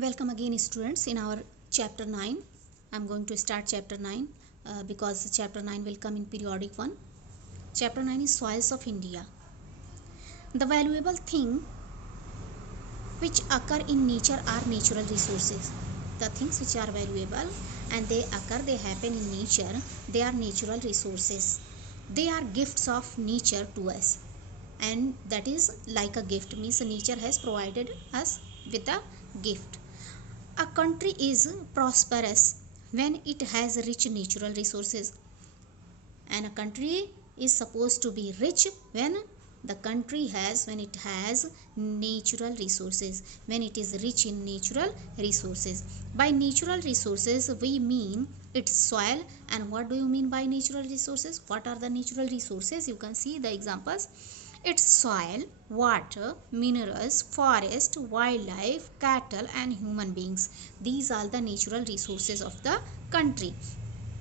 Welcome again, students, in our chapter 9. I'm going to start chapter 9 because chapter 9 will come in periodic one. Chapter 9 is Soils of India. The valuable thing which occur in nature are natural resources. The things which are valuable and they happen in nature, they are natural resources. They are gifts of nature to us, and that is like a gift, means nature has provided us with a gift. A country is prosperous when it has rich natural resources, and a country is supposed to be rich when it has natural resources, when it is rich in natural resources. By natural resources we mean its soil. And what do you mean by natural resources? What are the natural resources? You can see the examples. It's soil, water, minerals, forest, wildlife, cattle and human beings. These are the natural resources of the country.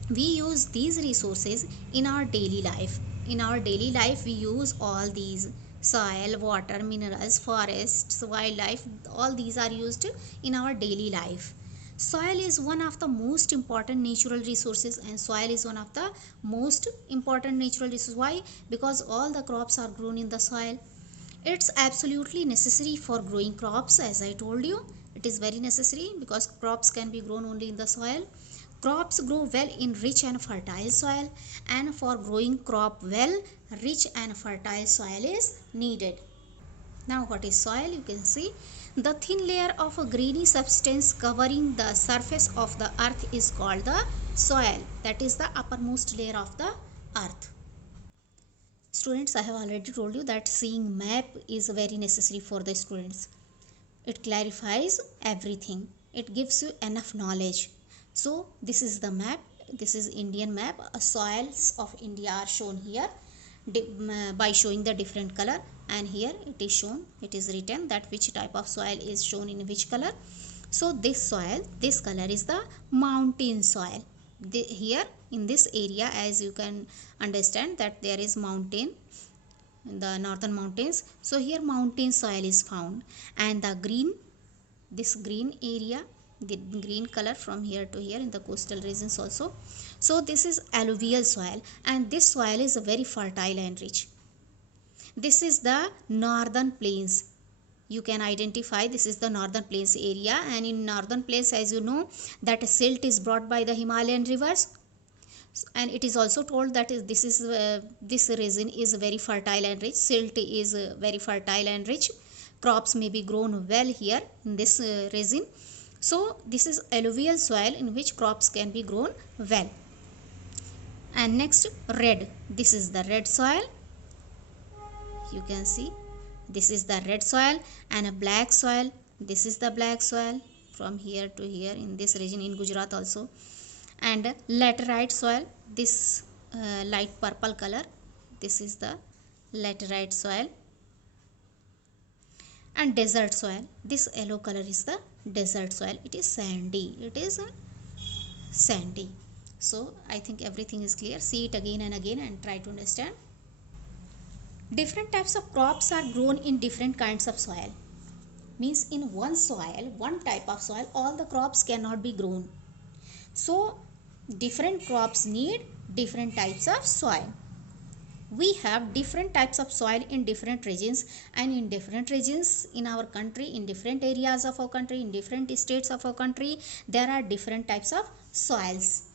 We use these resources in our daily life. In our daily life we use all these: soil, water, minerals, forests, wildlife. All these are used in our daily life. Soil is one of the most important natural resources, and soil is one of the most important natural resources. Why? Because all the crops are grown in the soil. It's absolutely necessary for growing crops. As I told you, it is very necessary because crops can be grown only in the soil. Crops grow well in rich and fertile soil, and for growing crop well, rich and fertile soil is needed. Now what is soil? You can see the thin layer of a greeny substance covering the surface of the earth is called the soil. That is the uppermost layer of the earth. Students, I have already told you that seeing map is very necessary for the students. It clarifies everything. It gives you enough knowledge. So this is the map. This is Indian map. Soils of India are shown here by showing the different color, and here it is shown, it is written that which type of soil is shown in which color. So this soil, this color is the mountain soil. Here in this area, as you can understand that there is mountain in the northern mountains. So here mountain soil is found, and the green, this green area, the green color from here to here in the coastal regions also. So this is alluvial soil, and this soil is very fertile and rich. This is the northern plains. You can identify this is the northern plains area, and in northern plains, as you know, that silt is brought by the Himalayan rivers, and it is also told that this region is very fertile and rich. Silt is very fertile and rich. Crops may be grown well here in this region. So this is alluvial soil in which crops can be grown well. And next, red. This is the red soil. You can see this is the red soil, and a black soil. This is the black soil from here to here in this region, in Gujarat also. And laterite soil, this light purple color, this is the laterite soil. And desert soil, this yellow color is the desert soil. It is sandy. It is sandy. So I think everything is clear. See it again and again and try to understand. Different types of crops are grown in different kinds of soil. Means in one soil, one type of soil, all the crops cannot be grown. So different crops need different types of soil. We have different types of soil in different regions, and in different regions in our country, in different areas of our country, in different states of our country, there are different types of soils.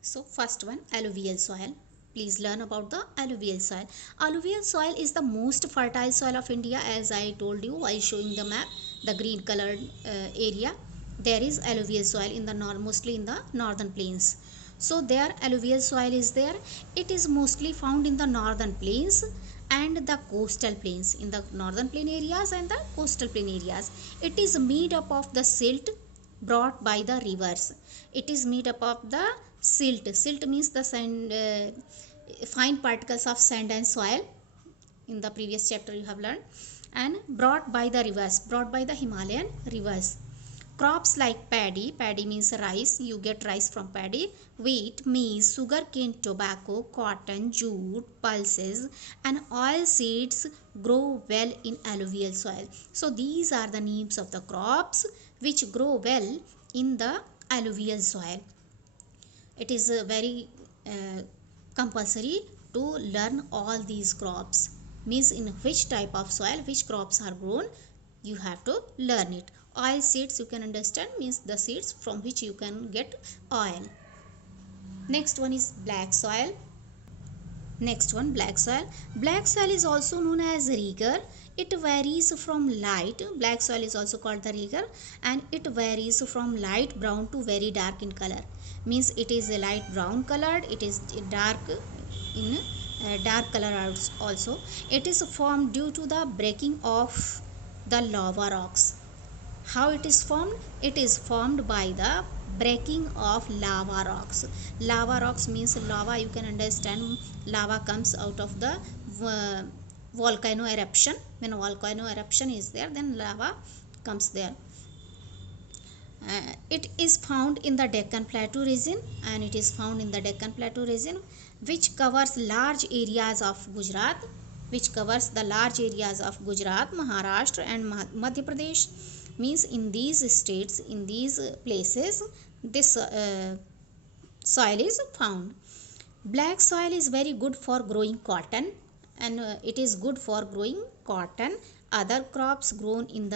So first one, alluvial soil. Please learn about the alluvial soil. Alluvial soil is the most fertile soil of India, as I told you while showing the map, the green colored area. There is alluvial soil in the mostly in the northern plains. So there alluvial soil is there. It is mostly found in the northern plains and the coastal plains, in the northern plain areas and the coastal plain areas. It is made up of the silt brought by the rivers. It is made up of the silt. Silt means the sand, fine particles of sand and soil. In the previous chapter you have learned. And brought by the rivers, brought by the Himalayan rivers. Crops like paddy, paddy means rice, you get rice from paddy, wheat, maize, sugarcane, tobacco, cotton, jute, pulses and oil seeds grow well in alluvial soil. So these are the names of the crops which grow well in the alluvial soil. It is very compulsory to learn all these crops, means in which type of soil which crops are grown, you have to learn it. Oil seeds you can understand, means the seeds from which you can get oil. Next one is black soil. Next one, black soil. Black soil is also known as rigor. It varies from light. Black soil is also called the rigor, and it varies from light brown to very dark in color. Means it is a light brown colored. It is dark in dark color also. It is formed due to the breaking of the lava rocks. How it is formed? It is formed by the breaking of lava rocks. Lava rocks means lava, you can understand, lava comes out of the volcano eruption. When volcano eruption is there, then lava comes there. It is found in the Deccan Plateau region, and it is found in the Deccan Plateau region, which covers large areas of Gujarat, Maharashtra and Madhya Pradesh. Means in these states, in these places, this soil is found. Black soil is very good for growing cotton, and it is good for growing cotton. Other crops grown in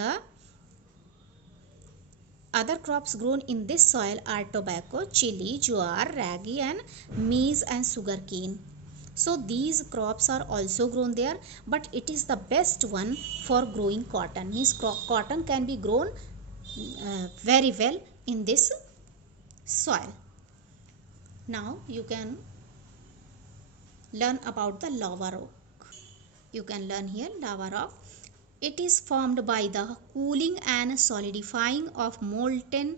this soil are tobacco, chili, jowar, ragi, and maize and sugarcane. So these crops are also grown there, but it is the best one for growing cotton. Means cotton can be grown very well in this soil. Now you can learn about the lava rock. You can learn here lava rock. It is formed by the cooling and solidifying of molten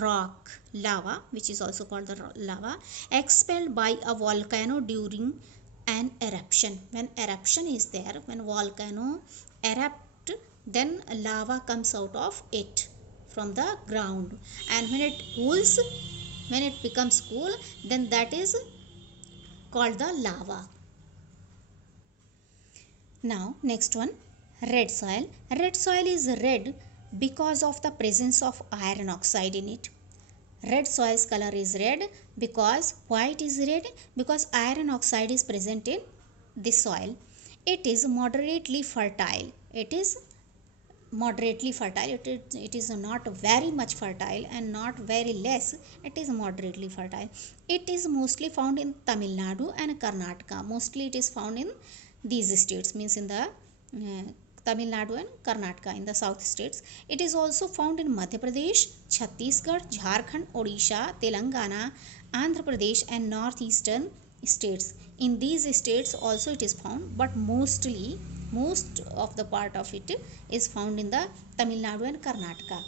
rock, lava, which is also called the lava, expelled by a volcano during an eruption. When eruption is there, when volcano erupt, then lava comes out of it from the ground, and when it cools, when it becomes cool, then that is called the lava. Now next one, red soil. Red soil is red because of the presence of iron oxide in it. Red soil's color is red because, why it is red? Because iron oxide is present in this soil. It is moderately fertile. It is moderately fertile. It is not very much fertile and not very less. It is moderately fertile. It is mostly found in Tamil Nadu and Karnataka. Mostly it is found in these states, means in the Tamil Nadu and Karnataka, in the south states. It is also found in Madhya Pradesh, Chhattisgarh, Jharkhand, Odisha, Telangana, Andhra Pradesh and northeastern states. In these states also it is found, but most of the part of it is found in the Tamil Nadu and Karnataka.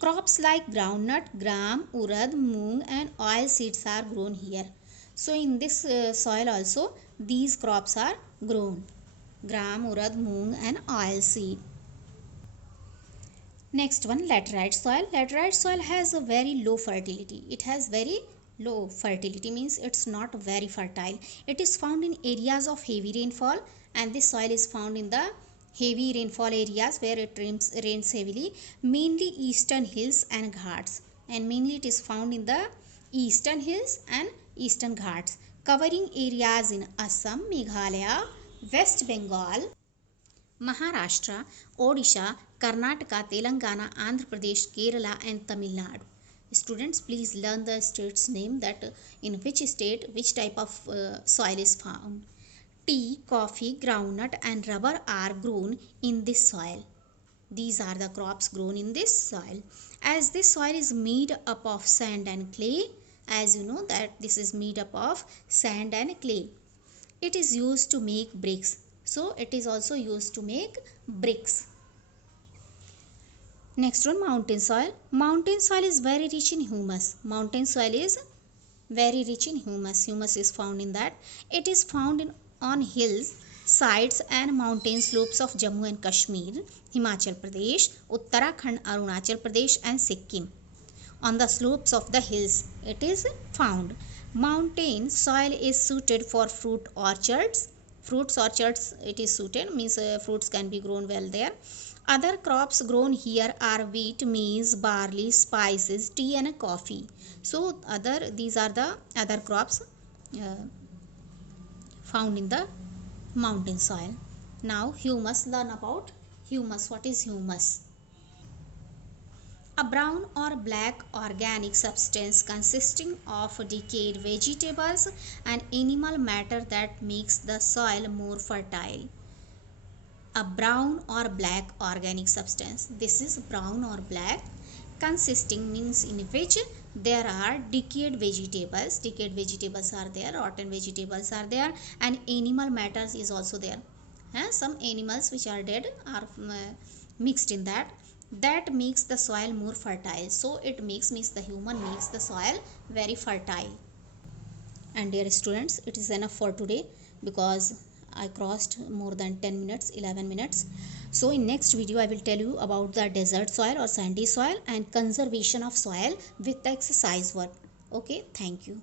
Crops like groundnut, gram, urad, moong and oil seeds are grown here. So in this soil also these crops are grown: gram, urad, moong and oil seed. Next one, laterite soil. Laterite soil has a very low fertility. It has very low fertility, means it's not very fertile. It is found in areas of heavy rainfall, and this soil is found in the heavy rainfall areas where it rains heavily, mainly eastern hills and ghats. And mainly it is found in the eastern hills and eastern ghats, covering areas in Assam, Meghalaya, West Bengal, Maharashtra, Odisha, Karnataka, Telangana, Andhra Pradesh, Kerala and Tamil Nadu. Students, please learn the state's name, that in which state which type of soil is found. Tea, coffee, groundnut and rubber are grown in this soil. These are the crops grown in this soil. As this soil is made up of sand and clay, as you know that this is made up of sand and clay, it is used to make bricks. So it is also used to make bricks. Next one, mountain soil. Mountain soil is very rich in humus. Mountain soil is very rich in humus. Humus is found in that. It is found on hills, sides and mountain slopes of Jammu and Kashmir, Himachal Pradesh, Uttarakhand, Arunachal Pradesh and Sikkim. On the slopes of the hills it is found. Mountain soil is suited for fruit orchards, fruits orchards it is suited, means fruits can be grown well there. Other crops grown here are wheat, maize, barley, spices, tea and coffee. So these are the other crops uh, found in the mountain soil. Now humus, learn about humus. What is humus? A brown or black organic substance consisting of decayed vegetables and animal matter that makes the soil more fertile. A brown or black organic substance. This is brown or black. Consisting means in which there are decayed vegetables. Decayed vegetables are there, rotten vegetables are there, and animal matters is also there. Some animals which are dead are mixed in that. That makes the soil more fertile. So it makes, means the human makes the soil very fertile. And dear students, it is enough for today because I crossed more than 10 minutes, 11 minutes. So in next video I will tell you about the desert soil or sandy soil and conservation of soil with the exercise work. Okay, thank you.